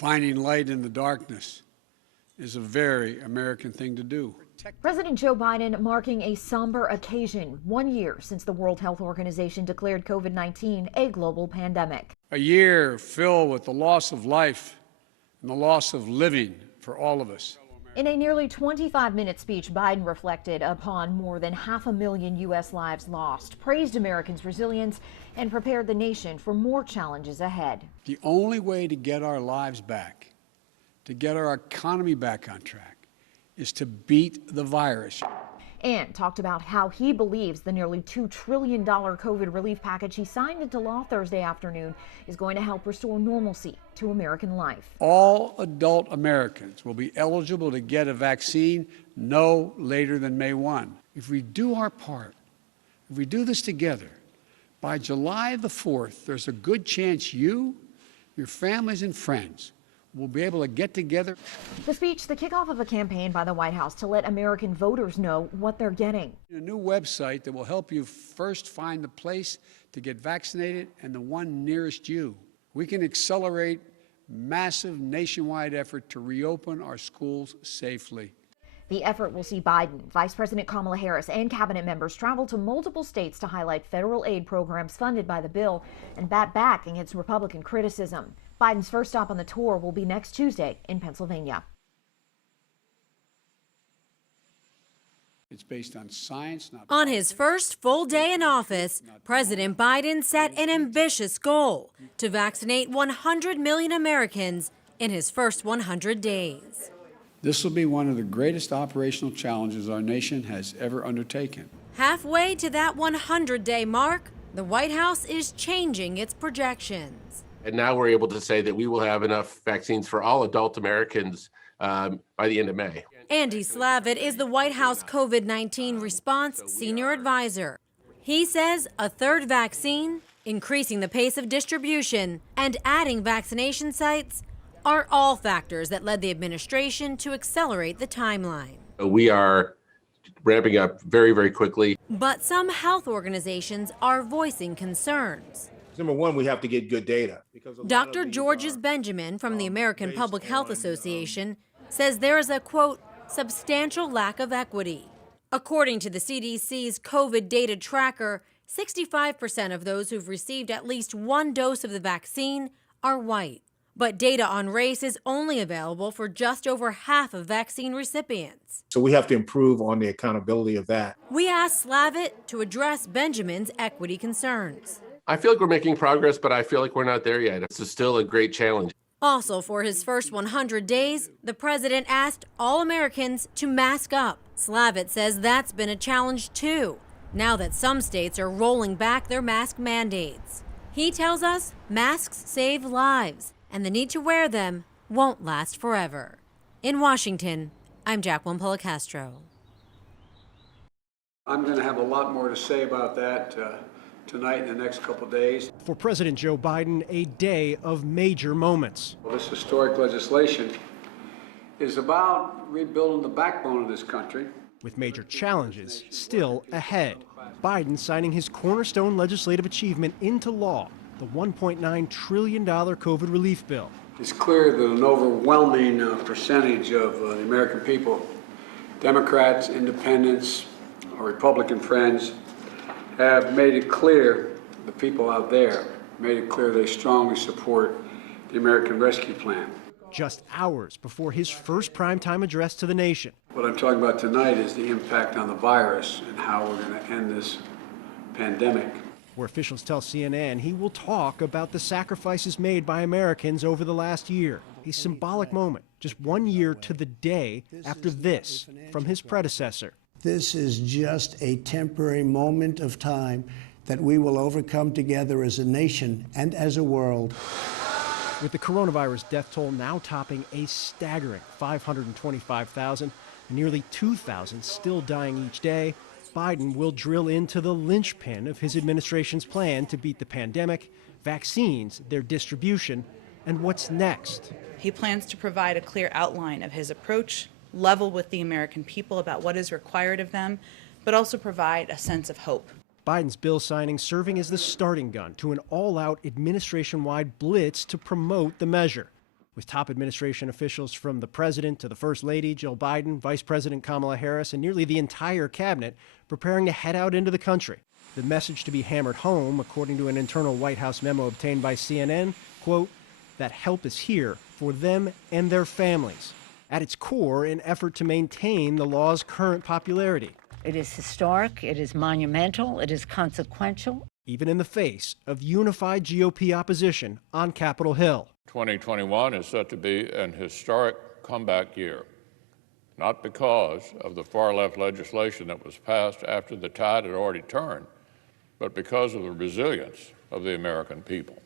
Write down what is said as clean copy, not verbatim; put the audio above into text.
Finding light in the darkness is a very American thing to do. President Joe Biden marking a somber occasion, 1 year since the World Health Organization declared COVID-19 a global pandemic. A year filled with the loss of life and the loss of living for all of us. In a nearly 25-minute speech, Biden reflected upon more than 500,000 U.S. lives lost, praised Americans' resilience, and prepared the nation for more challenges ahead. The only way to get our lives back, to get our economy back on track, is to beat the virus. And talked about how he believes the nearly $2 trillion COVID relief package he signed into law Thursday afternoon is going to help restore normalcy to American life. All adult Americans will be eligible to get a vaccine no later than May 1. If we do our part, if we do this together, by July the 4th, there's a good chance you, your families and friends will be able to get together. The speech, the kickoff of a campaign by the White House to let American voters know what they're getting. A new website that will help you first find the place to get vaccinated and the one nearest you. We can accelerate massive nationwide effort to reopen our schools safely. The effort will see Biden, Vice President Kamala Harris, and cabinet members travel to multiple states to highlight federal aid programs funded by the bill and bat back against Republican criticism. Biden's first stop on the tour will be next Tuesday in Pennsylvania. It's based on science, not on his first full day in office, President Biden set an ambitious goal to vaccinate 100 million Americans in his first 100 days. This will be one of the greatest operational challenges our nation has ever undertaken. Halfway to that 100-day mark, the White House is changing its projections. And now we're able to say that we will have enough vaccines for all adult Americans by the end of May. Andy Slavitt is the White House COVID-19 response senior advisor. He says a third vaccine, increasing the pace of distribution, and adding vaccination sites are all factors that led the administration to accelerate the timeline. We are ramping up very, very quickly. But some health organizations are voicing concerns. Number one, we have to get good data. Dr. Georges Benjamin from the American Public Health Association says there is a, quote, substantial lack of equity. According to the CDC's COVID data tracker, 65% of those who've received at least one dose of the vaccine are white. But data on race is only available for just over half of vaccine recipients. So we have to improve on the accountability of that. We asked Slavitt to address Benjamin's equity concerns. I feel like we're making progress, but I feel like we're not there yet. This is still a great challenge. Also, for his first 100 days, the president asked all Americans to mask up. Slavitt says that's been a challenge too, now that some states are rolling back their mask mandates. He tells us masks save lives, and the need to wear them won't last forever. In Washington, I'm Jacqueline Policastro. I'm going to have a lot more to say about that tonight and the next couple of days. For President Joe Biden, a day of major moments. Well, this historic legislation is about rebuilding the backbone of this country. With major challenges still ahead. Biden signing his cornerstone legislative achievement into law, the $1.9 trillion COVID relief bill. It's clear that an overwhelming percentage of the American people, Democrats, independents, or Republican friends, have made it clear, the people out there, made it clear they strongly support the American Rescue Plan. Just hours before his first primetime address to the nation. What I'm talking about tonight is the impact on the virus and how we're going to end this pandemic. Where officials tell CNN he will talk about the sacrifices made by Americans over the last year. A symbolic moment, just 1 year to the day after this from his predecessor. This is just a temporary moment of time that we will overcome together as a nation and as a world. With the coronavirus death toll now topping a staggering 525,000, and nearly 2,000 still dying each day, Biden will drill into the linchpin of his administration's plan to beat the pandemic, vaccines, their distribution, and what's next. He plans to provide a clear outline of his approach, level with the American people about what is required of them, but also provide a sense of hope. Biden's bill signing serving as the starting gun to an all-out administration-wide blitz to promote the measure. with top administration officials from the president to the First Lady, Jill Biden, Vice President Kamala Harris, and nearly the entire cabinet preparing to head out into the country. The message to be hammered home, according to an internal White House memo obtained by CNN, quote, that help is here for them and their families. At its core, an effort to maintain the law's current popularity. It is historic, it is monumental, it is consequential. Even in the face of unified GOP opposition on Capitol Hill. 2021 is set to be an historic comeback year, not because of the far-left legislation that was passed after the tide had already turned, but because of the resilience of the American people.